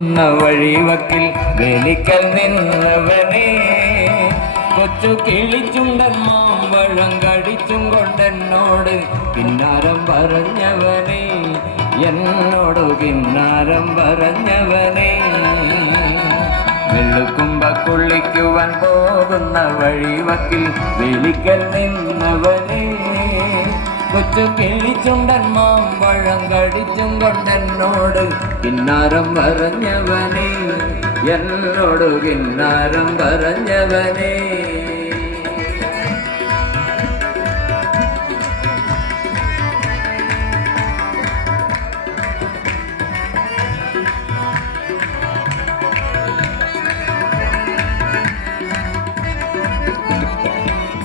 വഴിവക്കിൽ വേലിക്കൽ നിന്നവനെ കൊച്ചു കിളിച്ചുണ്ടൻ മാമ്പഴം കടിച്ചും കൊണ്ടെന്നോട് കിന്നാരം പറഞ്ഞവനെ എന്നോട് കിന്നാരം പറഞ്ഞവനെ വെള്ളുക്കുമ്പ കുള്ളിക്കുവാൻ പോകുന്ന വഴിവക്കിൽ വേലിക്കൽ നിന്നവനെ കൊച്ചു കിളിച്ചുണ്ടൻ മാമ്പഴം കടിച്ചും കൊണ്ടെന്നോട് കിന്നാരം പറഞ്ഞവനെ എന്നോട് കിന്നാരം പറഞ്ഞവനെ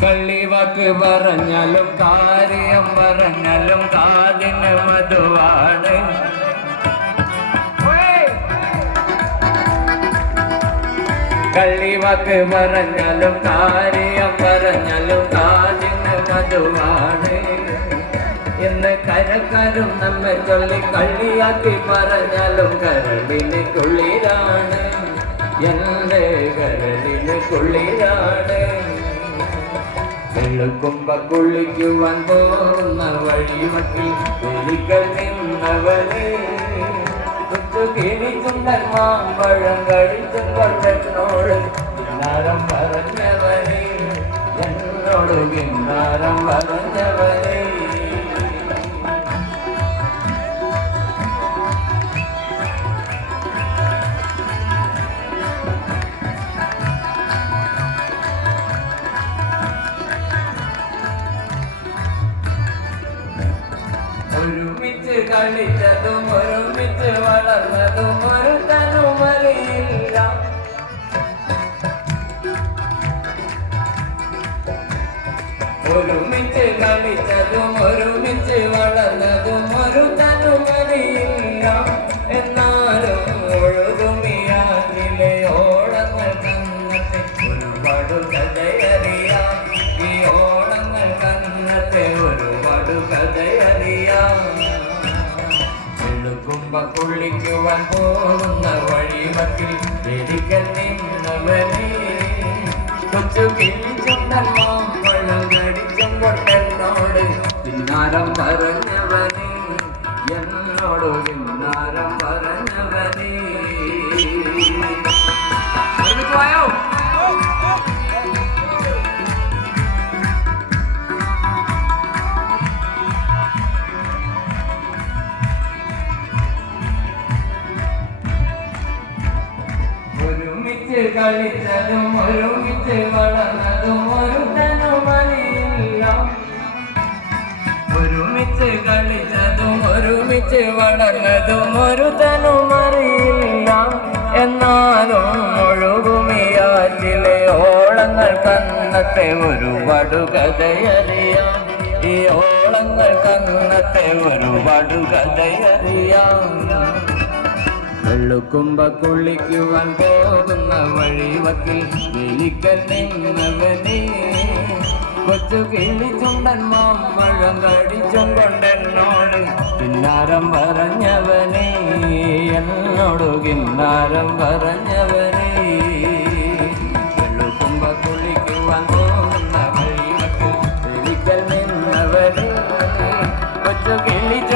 കള്ളിവാക്ക് പറഞ്ഞാലും കാര്യം പറഞ്ഞാലും കാതിന് മധുവാണ് കള്ളിവാക്ക് പറഞ്ഞാലും കാര്യം പറഞ്ഞാലും കാതിന് മധുവാണ് എന്ന് കരക്കാരും നമ്മെ ചൊല്ലി കള്ളിയാക്കി പറഞ്ഞാലും കരളിന് കുളിരാണ് എന്റെ കരളിന് കുളിരാണ് വെള്ളുക്കുമ്പ കുളിക്കുവാൻ പോകുന്ന വഴിവക്കിൽ വെളിക്കൽ നിന്നവനെ കൊച്ചു കിളിച്ചുണ്ടൻ മാമ്പഴം കടിച്ചും കൊണ്ടെന്നോട് കിന്നാരം പറഞ്ഞവനെ എന്നോട് കിന്നാരം പറഞ്ഞവനെ ഒരുമിച്ച് കളിച്ചതും ഒരുമിച്ച് വളർന്നതും ഒരു തനുമറിയില്ല ഒരുമിച്ച് കളിച്ചതും ഒരുമിച്ച് വളർന്നതും ഒരു തനുമറിയില്ല എന്നാലും ഒഴുകുമിയാറ്റിലെ ഓളങ്ങൾ കന്നത്തെ ഒരുപാട് കഥയറിയാം ഈ ഓളങ്ങൾ കന്നത്തെ ഒരുപാട് കഥയറിയാം വെള്ളുക്കുമ്പ കുള്ളിക്കുവാൻ പോകുന്ന വഴിവക്കിൽ വെടിക്കൽ നിന്നവനെ കൊച്ചു കിളിച്ചുണ്ടൻ മാമ്പഴം കടിച്ചും കൊണ്ടെന്നോട് കിന്നാരം പറഞ്ഞവനെ എന്നോട് കിന്നാരം പറഞ്ഞവനെ ഒരുമിച്ച് കളിച്ചതും ഒരുമിച്ച് വളർന്നതും ഒരു തനുമറിയില്ല ഒരുമിച്ച് കളിച്ചതും ഒരുമിച്ച് വളർന്നതും ഒരു തനുമറിയില്ല എന്നാലും ഒഴുകുമിയാറ്റിലെ ഓളങ്ങൾ കന്നത്തെ ഒരുപാട് കഥയറിയാം ഈ ഓളങ്ങൾ കന്നത്തെ ഒരുപാട് കഥയറിയാം വെള്ളുക്കുമ്പ കുള്ളിക്കുവാൻ പോകുന്ന വഴിവക്കിൽ വെളിക്കൽ നിന്നവനെ കൊച്ചു കിളിച്ചുണ്ടൻ മാമ്പഴം കടിച്ചും കൊണ്ടെന്നോട് കിന്നാരം പറഞ്ഞവനെ എന്നോട് കിന്നാരം പറഞ്ഞവനെ വെള്ളുക്കുമ്പ കുള്ളിക്കുവാൻ പോകുന്ന വഴിവക്കിൽ വെളിക്കൽ നിന്നവനെ കൊച്ചു കിളിച്ചു